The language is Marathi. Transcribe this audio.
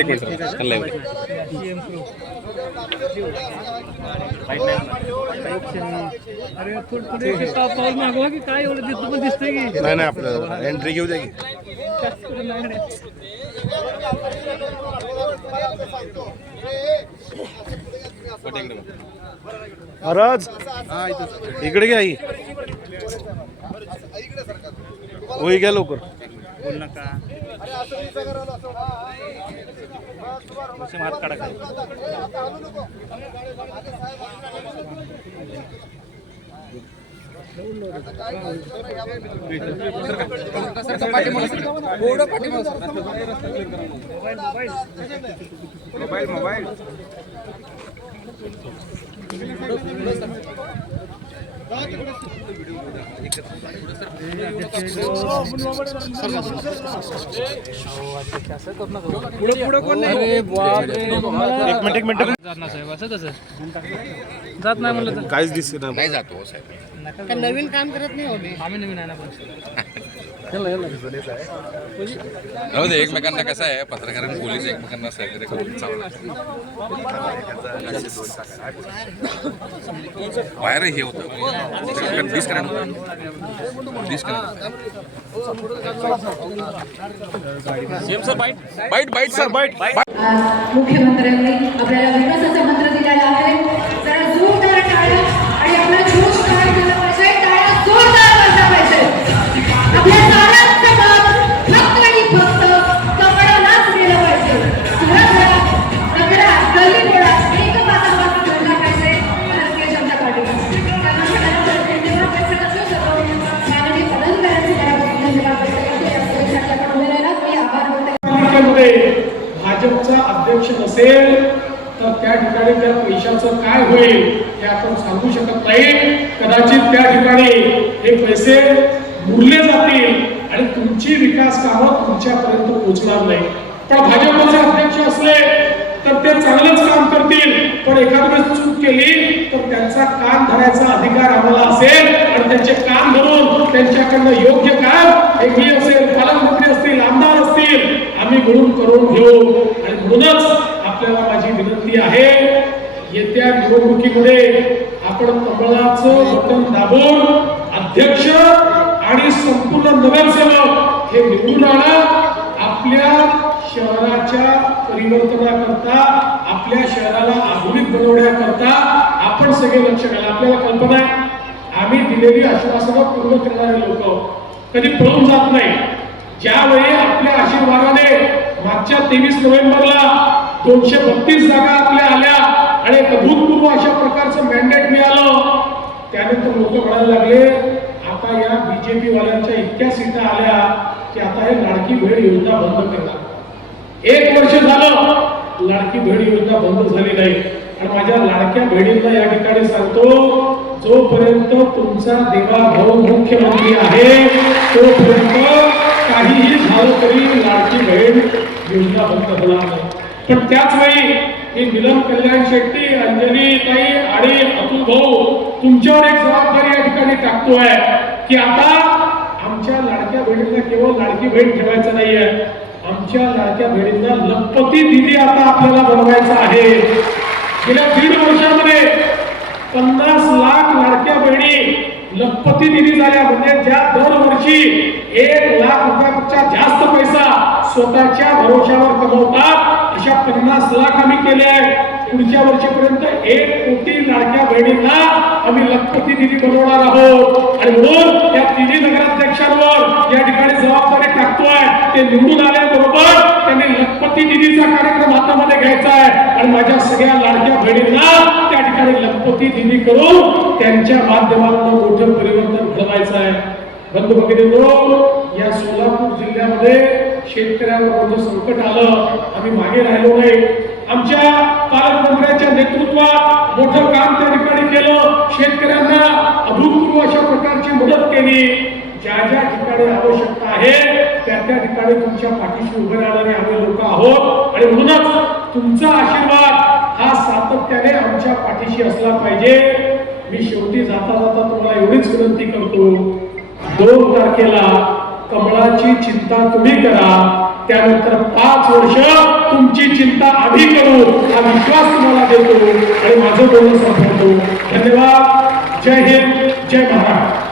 एक मिनिट सर त्यांना एक काय एवढं की नाही नाही आपलं एंट्री घेऊ द्या की. इकडे महाराज इकडे घ्या आई. होई घ्या लवकर. पुढे पुढे कोण नाही मोबाईल मोबाईल एक मिनिट एक मिनिट जात ना साहेब असं कसं जात नाही म्हणलं तर. काहीच दिसते ना. नाही जातो हो साहेब. नवीन काम करत नाही होते आम्ही नवीन आहे ना पण. राहू दे एकमेकांना कसं आहे पत्रकार आणि पोलीस एकमेकांना सहकार्य करून चालू बाहेर हे होतं. Disconnect disconnect byte. Byte sir byte. मुख्यमंत्र्यांनी आपल्याला भाजपचा अध्यक्ष नसेल तर त्या ठिकाणी त्या पैशाचं काय होईल हे आपण सांगू शकत नाही. कदाचित त्या ठिकाणी हे पैसे मुरले जातील आणि तुमची विकास कामं तुमच्यापर्यंत पोहोचणार नाही पण भाजपचे अध्यक्ष असले तर ते चांगलंच काम करतील. पण एखाद्या चूक केली तर त्यांचा कान धरायचा अधिकार आम्हाला असेल आणि त्यांचे काम धरून त्यांच्याकडनं योग्य काम हे मी असेल मिळून करून घेऊ. आणि म्हणूनच आपल्याला माझी विनंती आहे येत्या निवडणुकीमध्ये आपण कमळाचं बटन दाबून अध्यक्ष आणि संपूर्ण नगरसेवक हे निवडून आणा. आपल्या शहराच्या परिवर्तनाकरता आपल्या शहराला आधुनिक बनवण्याकरता आपण सगळे लक्ष घाला. आपल्याला कल्पना आहे आम्ही दिलेली आश्वासनं पूर्ण करणारे लोक कधी पळून जात नाही. ज्यावेळी आपल्या आशीर्वादाने मागच्या तेवीस नोव्हेंबरला दोनशे बत्तीस जागा आपल्या आल्या आणि एक अभूतपूर्व अशा प्रकारचं मॅन्डेट मिळालं त्यानंतर लोक म्हणायला लागले. आता या बीजेपी वाल्यांच्या इतक्या सीटा आल्या की आता हे लाडकी भेड योजना बंद करणार. एक वर्ष झालं लाडकी भेड योजना बंद झाली नाही. आणि माझ्या लाडक्या भेडींना या ठिकाणी सांगतो जोपर्यंत तुमचा देवा भाऊ मुख्यमंत्री आहे तोपर्यंत काहीही झालं तरी लाडकी बहीण योजना बंद होणार नाही. पण त्याच वेळी मी मिलन कल्याण शेट्टी अंजली ताई आणि अतुल भाऊ तुमच्यावर एक जबाबदारी या ठिकाणी टाकतोय की आता आमच्या लाडक्या बहिणींना केवळ लाडकी बहीण ठेवायचं नाहीये. आमच्या लाडक्या बहिणींना लखपती दिदी आता आपल्याला बनवायचं आहे. गेल्या दीड वर्षामध्ये पन्नास लखपती दिली झाल्या म्हणजे ज्या दरवर्षी एक लाख रुपयापेक्षा जास्त पैसा स्वतःच्या भरोशावर कमवतात अशा पन्नास लाख आम्ही केले आहेत. पुढच्या वर्षीपर्यंत एक कोटी लाडक्या बहिणींना आम्ही लखपती निधी बनवणार आहोत. आणि म्हणून या तिन्ही नगराध्यक्षांवर या ठिकाणी जबाबदारी टाकतोय ते निवडून आल्याबरोबर त्यांनी लखपती दिदीचा कार्यक्रम हातामध्ये घ्यायचा आहे. आणि माझ्या सगळ्या लाडक्या बहिणींना त्या ठिकाणी लखपती दिदी करून त्यांच्या माध्यमातून मोठं परिवर्तन घडवायचं आहे. बंधू भगिनी या सोलापूर जिल्ह्यामध्ये शेतकऱ्यांवर मोठं संकट आलं. आम्ही मागे राहिलो नाही. आमच्या पालकमंत्र्यांच्या नेतृत्वात मोठं काम त्या ठिकाणी केलं. शेतकऱ्यांना अभूतपूर्व अशा प्रकारची मदत केली. ज्या ज्या ठिकाणी त्या त्या ठिकाणी तुमच्या पाठीशी उभे राहणारे आम्ही लोक आहोत. आणि म्हणूनच तुमचा आशीर्वाद हा सातत्याने आमच्या पाठीशी असला पाहिजे. मी शेवटी जाता जाता तुम्हाला एवढीच विनंती करतो. दोन तारखेला कमळाची चिंता तुम्ही करा. त्यानंतर पाच वर्ष तुमची चिंता आम्ही करू. हा विश्वास तुम्हाला देतो. आणि माझं बोलणं संपवतो. धन्यवाद. जय हिंद. जय महाराष्ट्र.